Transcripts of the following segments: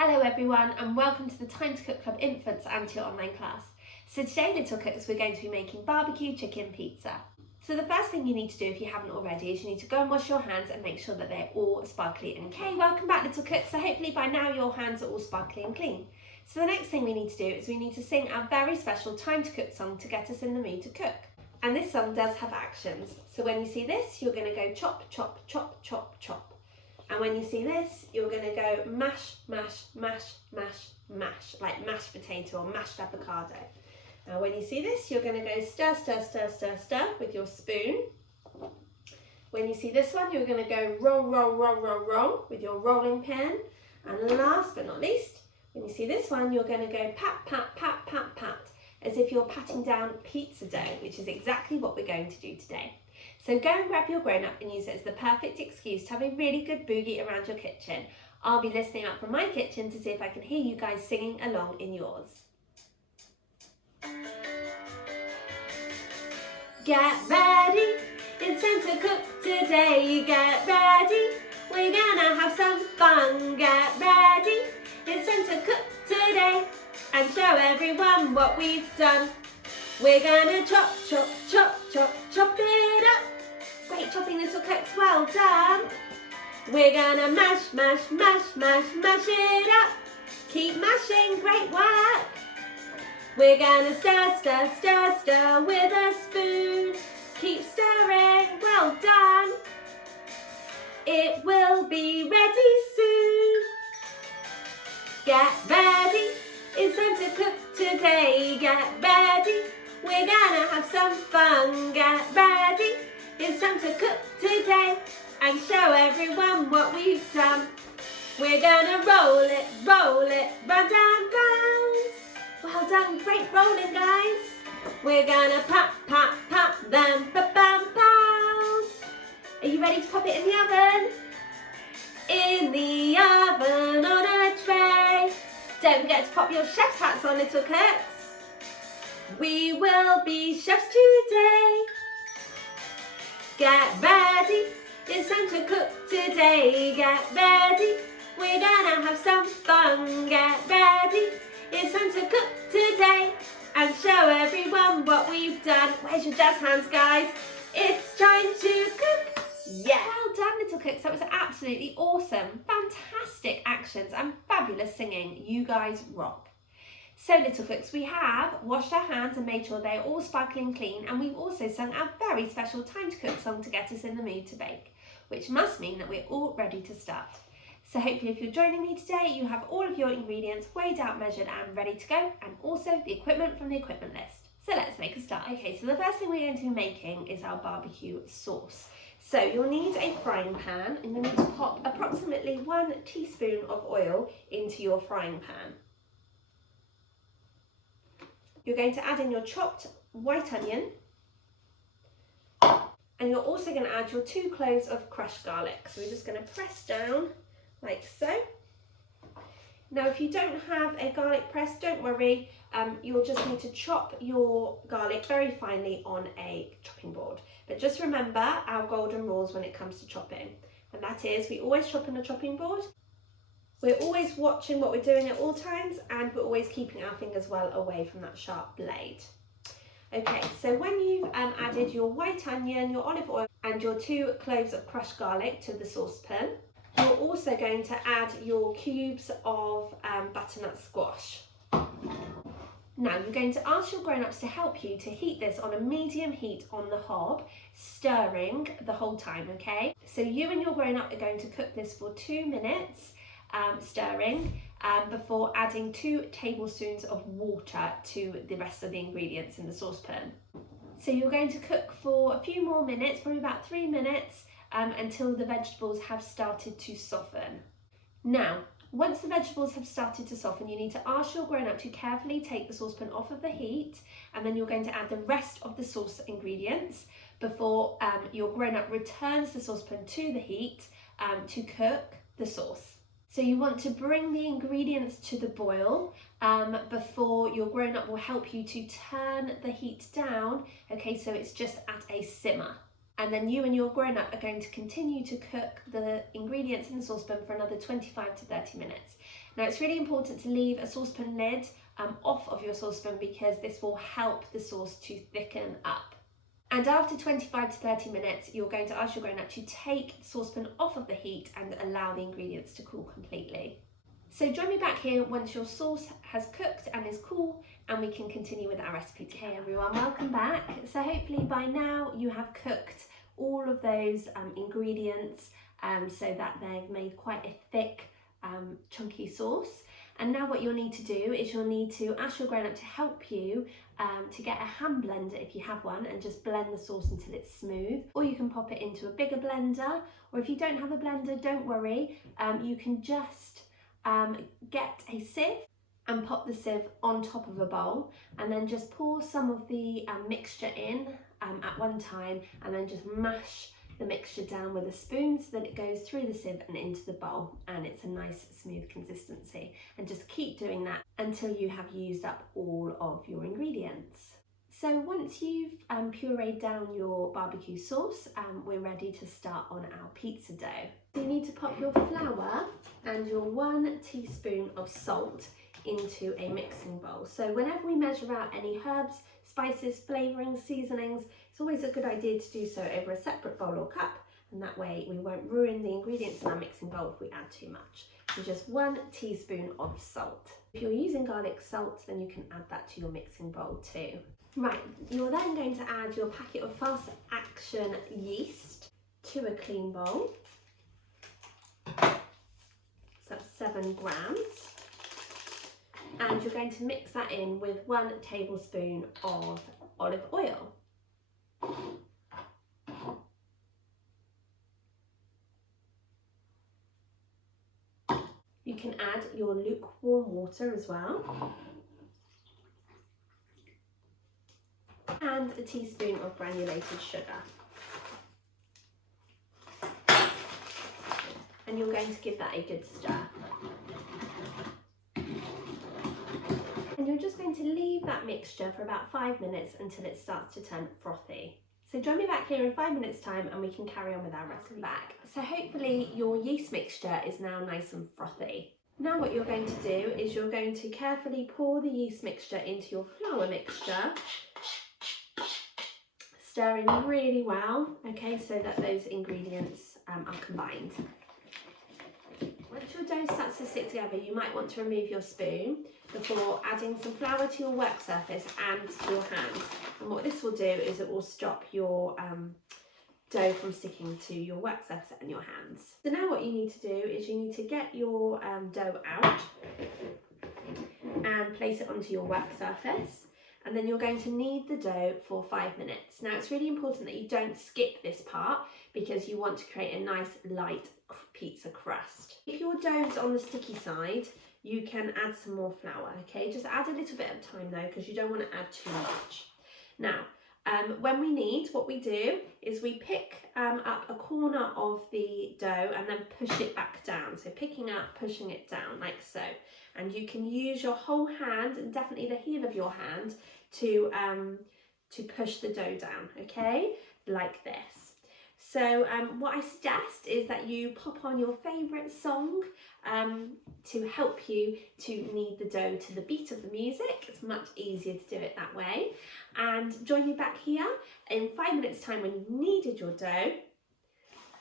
Hello everyone and welcome to the Time to Cook Club Infants Anti online class. So today, little cooks, we're going to be making barbecue chicken pizza. So the first thing you need to do, if you haven't already, is you need to go and wash your hands and make sure that they're all sparkly and clean. Okay, welcome back little cooks. So hopefully by now your hands are all sparkly and clean. So the next thing we need to do is we need to sing our very special Time to Cook song to get us in the mood to cook. And this song does have actions. So when you see this, you're going to go chop, chop, chop, chop, chop. And when you see this, you're going to go mash, mash, mash, mash, mash, like mashed potato or mashed avocado. Now when you see this, you're going to go stir, stir, stir, stir, stir with your spoon. When you see this one, you're going to go roll, roll, roll, roll, roll with your rolling pin. And last but not least, when you see this one, you're going to go pat, pat, pat, pat, pat, as if you're patting down pizza dough, which is exactly what we're going to do today. So go and grab your grown-up and use it as the perfect excuse to have a really good boogie around your kitchen. I'll be listening up from my kitchen to see if I can hear you guys singing along in yours. Get ready, it's time to cook today. Get ready, we're gonna have some fun. Get ready, it's time to cook today and show everyone what we've done. We're gonna chop, chop, chop, chop, chop it up. Great chopping, little cooks, well done. We're gonna mash, mash, mash, mash, mash it up. Keep mashing, great work. We're gonna stir, stir, stir, stir with a spoon. Keep stirring, well done. It will be ready soon. Get ready, it's time to cook today. Get ready, we're gonna have some fun. Get ready, it's time to cook today and show everyone what we've done. We're gonna roll it, round and round. Well done, great rolling, guys. We're gonna pop, pop, pop, then ba-bam, pound. Are you ready to pop it in the oven? In the oven on a tray. Don't forget to pop your chef's hats on, little cooks. We will be chefs today. Get ready, it's time to cook today. Get ready, we're gonna have some fun. Get ready, it's time to cook today and show everyone what we've done. Where's your jazz hands, guys? It's time to cook. Yeah. Well done, little cooks. That was absolutely awesome. Fantastic actions and fabulous singing. You guys rock. So little cooks, we have washed our hands and made sure they're all sparkling clean, and we've also sung our very special Time to Cook song to get us in the mood to bake, which must mean that we're all ready to start. So hopefully if you're joining me today, you have all of your ingredients weighed out, measured and ready to go, and also the equipment from the equipment list. So let's make a start. Okay, so the first thing we're going to be making is our barbecue sauce. So you'll need a frying pan and you need to pop approximately 1 teaspoon of oil into your frying pan. You're going to add in your chopped white onion, and you're also going to add your 2 cloves of crushed garlic. So we're just going to press down like so. Now if you don't have a garlic press, don't worry, you'll just need to chop your garlic very finely on a chopping board. But just remember our golden rules when it comes to chopping, and that is we always chop on a chopping board. We're always watching what we're doing at all times, and we're always keeping our fingers well away from that sharp blade. Okay, so when you've added your white onion, your olive oil and your 2 cloves of crushed garlic to the saucepan, you're also going to add your cubes of butternut squash. Now you're going to ask your grown-ups to help you to heat this on a medium heat on the hob, stirring the whole time, okay? So you and your grown-up are going to cook this for 2 minutes, stirring before adding 2 tablespoons of water to the rest of the ingredients in the saucepan. So you're going to cook for a few more minutes, probably about 3 minutes, until the vegetables have started to soften. Now, once the vegetables have started to soften, you need to ask your grown-up to carefully take the saucepan off of the heat, and then you're going to add the rest of the sauce ingredients before your grown-up returns the saucepan to the heat to cook the sauce. So you want to bring the ingredients to the boil before your grown-up will help you to turn the heat down, okay, so it's just at a simmer. And then you and your grown-up are going to continue to cook the ingredients in the saucepan for another 25 to 30 minutes. Now it's really important to leave a saucepan lid off of your saucepan because this will help the sauce to thicken up. And after 25 to 30 minutes, you're going to ask your grown-up to take the saucepan off of the heat and allow the ingredients to cool completely. So join me back here once your sauce has cooked and is cool, and we can continue with our recipe together. Hey everyone, welcome back. So hopefully by now you have cooked all of those ingredients so that they've made quite a thick, chunky sauce. And now what you'll need to do is you'll need to ask your grown-up to help you to get a hand blender if you have one, and just blend the sauce until it's smooth. Or you can pop it into a bigger blender, or if you don't have a blender, don't worry, you can just get a sieve and pop the sieve on top of a bowl, and then just pour some of the mixture in at one time, and then just mash the mixture down with a spoon so that it goes through the sieve and into the bowl, and it's a nice smooth consistency. And just keep doing that until you have used up all of your ingredients. So once you've pureed down your barbecue sauce, we're ready to start on our pizza dough. So you need to pop your flour and your 1 teaspoon of salt into a mixing bowl. So whenever we measure out any herbs, spices, flavourings, seasonings, it's always a good idea to do so over a separate bowl or cup, and that way we won't ruin the ingredients in our mixing bowl if we add too much. So just 1 teaspoon of salt. If you're using garlic salt, then you can add that to your mixing bowl too. Right, you're then going to add your packet of fast action yeast to a clean bowl. So that's 7 grams. And you're going to mix that in with 1 tablespoon of olive oil. You can add your lukewarm water as well. And a teaspoon of granulated sugar. And you're going to give that a good stir. And you're just going to leave that mixture for about 5 minutes until it starts to turn frothy. So join me back here in 5 minutes time and we can carry on with our recipe back. So hopefully your yeast mixture is now nice and frothy. Now what you're going to do is you're going to carefully pour the yeast mixture into your flour mixture, stirring really well, okay, so that those ingredients are combined. Once your dough starts to stick together, you might want to remove your spoon before adding some flour to your work surface and to your hands. And what this will do is it will stop your dough from sticking to your work surface and your hands. So now what you need to do is you need to get your dough out and place it onto your work surface. And then you're going to knead the dough for 5 minutes. Now it's really important that you don't skip this part because you want to create a nice light pizza crust. If your dough's on the sticky side, you can add some more flour, okay? Just add a little bit at a time though, because you don't want to add too much. Now, when we knead, what we do is we pick up a corner of the dough and then push it back down. So picking up, pushing it down like so. And you can use your whole hand, and definitely the heel of your hand, to push the dough down, okay? Like this. So what I suggest is that you pop on your favourite song to help you to knead the dough to the beat of the music. It's much easier to do it that way. And join me back here in 5 minutes time when you've kneaded your dough,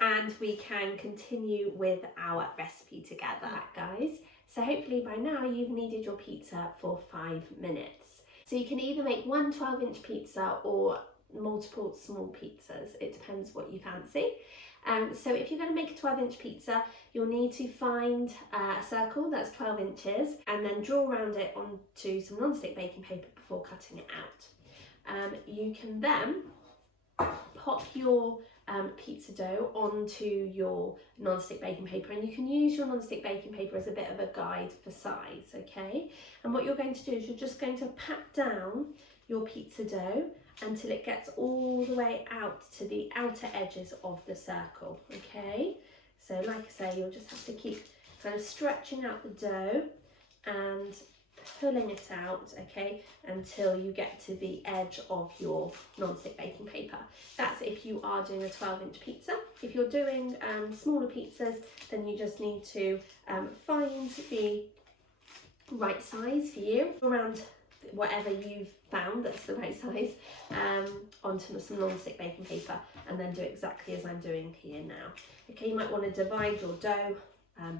and we can continue with our recipe together, guys. So hopefully by now you've kneaded your pizza for 5 minutes. So you can either make 1 12-inch pizza or multiple small pizzas. It depends what you fancy. So if you're going to make a 12-inch pizza, you'll need to find a circle that's 12 inches and then draw around it onto some non-stick baking paper before cutting it out. You can then pop your pizza dough onto your non-stick baking paper, and you can use your non-stick baking paper as a bit of a guide for size, okay? And what you're going to do is you're just going to pat down your pizza dough until it gets all the way out to the outer edges of the circle, okay? So like I say, you'll just have to keep kind of stretching out the dough and pulling it out, okay, until you get to the edge of your non-stick baking paper. That's if you are doing a 12-inch pizza. If you're doing smaller pizzas, then you just need to find the right size for you, around whatever you've found that's the right size, onto some non-stick baking paper, and then do exactly as I'm doing here now. Okay, you might want to divide your dough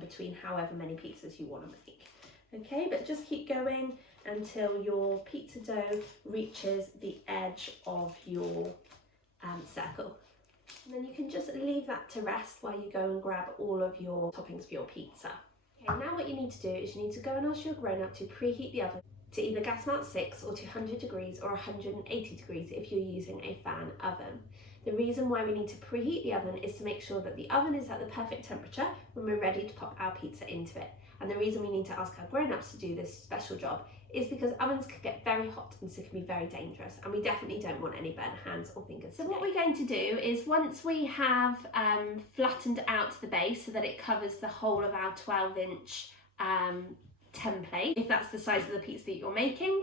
between however many pizzas you want to make. Okay, but just keep going until your pizza dough reaches the edge of your circle. And then you can just leave that to rest while you go and grab all of your toppings for your pizza. Okay, now what you need to do is you need to go and ask your grown-up to preheat the oven to either gas mount 6 or 200 degrees or 180 degrees if you're using a fan oven. The reason why we need to preheat the oven is to make sure that the oven is at the perfect temperature when we're ready to pop our pizza into it. And the reason we need to ask our grown-ups to do this special job is because ovens can get very hot and so can be very dangerous, and we definitely don't want any burnt hands or fingers. So what we're going to do is, once we have flattened out the base so that it covers the whole of our 12-inch template, if that's the size of the pizza that you're making,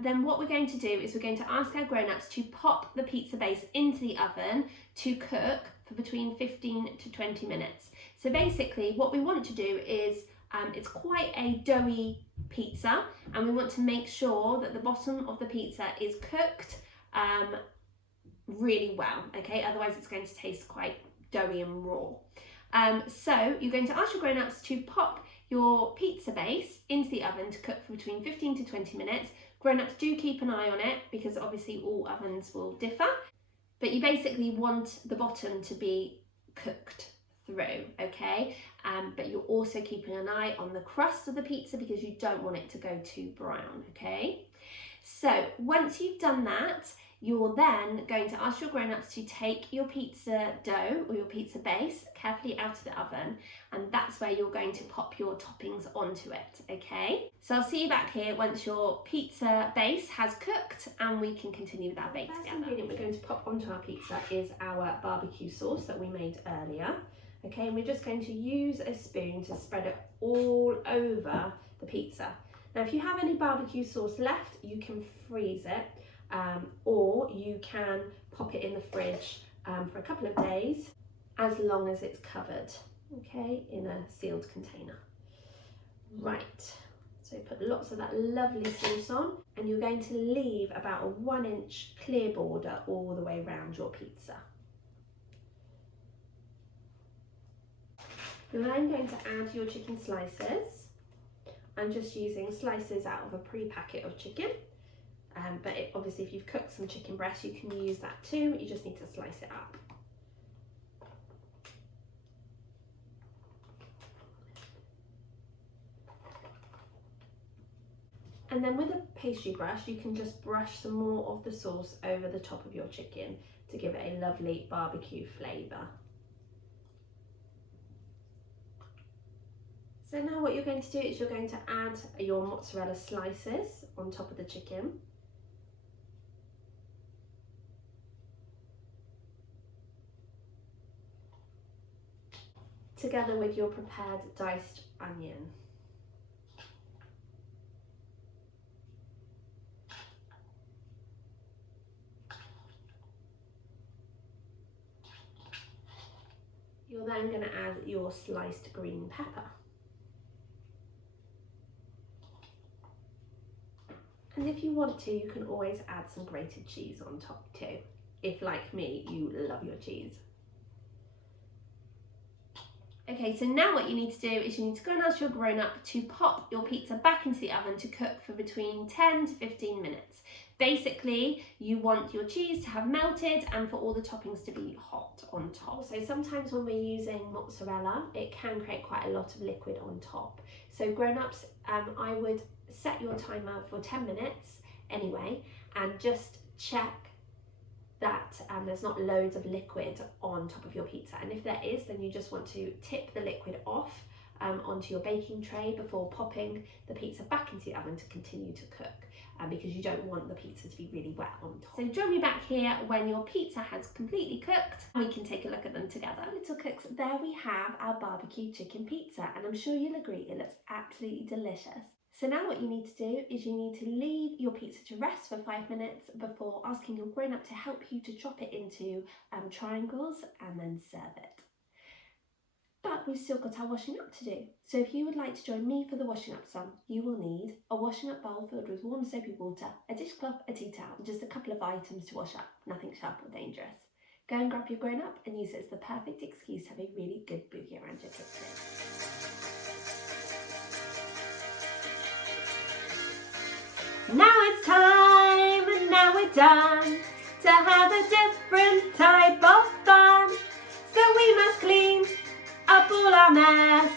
then what we're going to do is we're going to ask our grown-ups to pop the pizza base into the oven to cook for between 15 to 20 minutes. So basically what we want to do is, it's quite a doughy pizza, and we want to make sure that the bottom of the pizza is cooked really well, okay? Otherwise it's going to taste quite doughy and raw. So you're going to ask your grown-ups to pop your pizza base into the oven to cook for between 15 to 20 minutes. Grown-ups, do keep an eye on it because obviously all ovens will differ, but you basically want the bottom to be cooked through, okay? But you're also keeping an eye on the crust of the pizza because you don't want it to go too brown, okay? So once you've done that, you're then going to ask your grown-ups to take your pizza dough or your pizza base carefully out of the oven, and that's where you're going to pop your toppings onto it, okay? So I'll see you back here once your pizza base has cooked and we can continue with our bake together. The first ingredient we're going to pop onto our pizza is our barbecue sauce that we made earlier. Okay, and we're just going to use a spoon to spread it all over the pizza. Now, if you have any barbecue sauce left, you can freeze it, or you can pop it in the fridge for a couple of days, as long as it's covered, okay, in a sealed container. Right, so put lots of that lovely sauce on, and you're going to leave about a 1-inch clear border all the way around your pizza. You're then going to add your chicken slices. I'm just using slices out of a pre-packet of chicken, but obviously if you've cooked some chicken breast you can use that too, you just need to slice it up. And then with a pastry brush you can just brush some more of the sauce over the top of your chicken to give it a lovely barbecue flavour. So now what you're going to do is you're going to add your mozzarella slices on top of the chicken. Together with your prepared diced onion. You're then going to add your sliced green pepper. And if you want to, you can always add some grated cheese on top too, if like me, you love your cheese. Okay, so now what you need to do is you need to go and ask your grown-up to pop your pizza back into the oven to cook for between 10 to 15 minutes. Basically, you want your cheese to have melted and for all the toppings to be hot on top. So sometimes when we're using mozzarella, it can create quite a lot of liquid on top. So grown-ups, I would set your timer for 10 minutes anyway, and just check that there's not loads of liquid on top of your pizza, and if there is, then you just want to tip the liquid off onto your baking tray before popping the pizza back into the oven to continue to cook, because you don't want the pizza to be really wet on top. So join me back here when your pizza has completely cooked and we can take a look at them together. Little cooks, there we have our barbecue chicken pizza, and I'm sure you'll agree it looks absolutely delicious. So now what you need to do is you need to leave your pizza to rest for 5 minutes before asking your grown-up to help you to chop it into triangles and then serve it. But we've still got our washing up to do. So if you would like to join me for the washing up sum, you will need a washing up bowl filled with warm soapy water, a dishcloth, a tea towel, and just a couple of items to wash up, nothing sharp or dangerous. Go and grab your grown up and use it as the perfect excuse to have a really good boogie around your kitchen. Now it's time, and now we're done, to have a different type of fun. So we must clean up all our mess.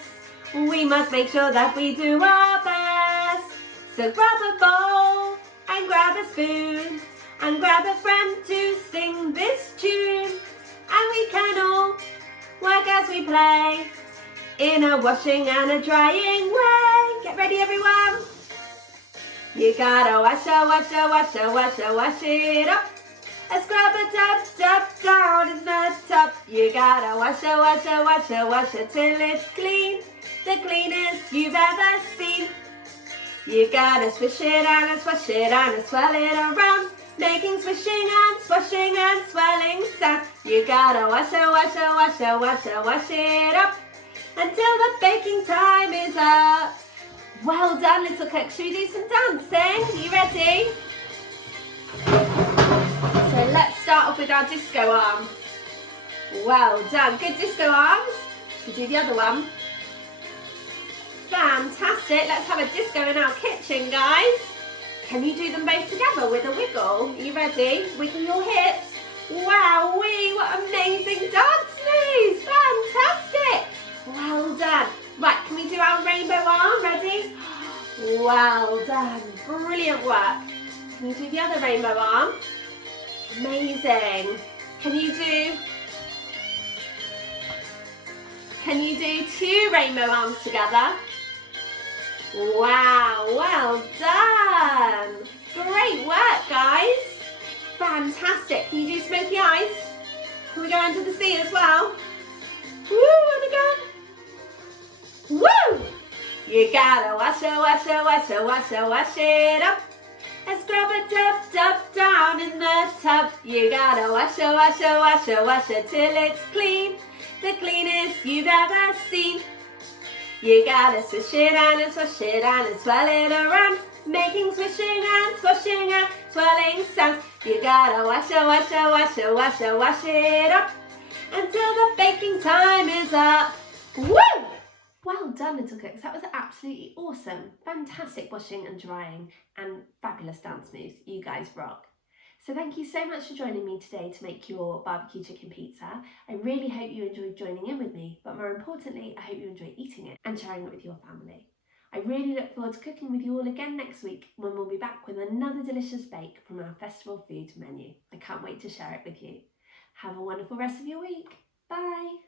We must make sure that we do our best. So grab a bowl and grab a spoon and grab a friend to sing this tune. And we can all work as we play in a washing and a drying way. Get ready, everyone. You gotta wash it up. A scrub a dub down in the tub. You gotta wash it till it's clean, the cleanest you've ever seen. You gotta swish it and swash it and swirl it around, making swishing and swashing and swirling sound. You gotta wash it up until the baking time is up. Well done, little cook. Should we do some dancing? You ready? So let's start off with our disco arm. Well done. Good disco arms. Should we do the other one? Fantastic. Let's have a disco in our kitchen, guys. Can you do them both together with a wiggle? Are you ready? Wiggle your hips. Wowee, what amazing dance moves. Fantastic. Well done. Right, can we do our rainbow arm? Ready? Well done. Brilliant work. Can you do the other rainbow arm? Amazing. Can you do two rainbow arms together? Wow, well done. Great work, guys. Fantastic. Can you do smoky eyes? Can we go under the sea as well? Woo, and again. Woo! You gotta wash it up. And scrub a dub down in the tub. You gotta wash it till it's clean, the cleanest you've ever seen. You gotta swish it and swash it and swirl it around, making swishing and swashing and swirling sounds. You gotta wash it up until the baking time is up. Woo! Well done, little cooks. That was absolutely awesome. Fantastic washing and drying and fabulous dance moves. You guys rock. So thank you so much for joining me today to make your barbecue chicken pizza. I really hope you enjoyed joining in with me, but more importantly, I hope you enjoy eating it and sharing it with your family. I really look forward to cooking with you all again next week when we'll be back with another delicious bake from our festival food menu. I can't wait to share it with you. Have a wonderful rest of your week. Bye.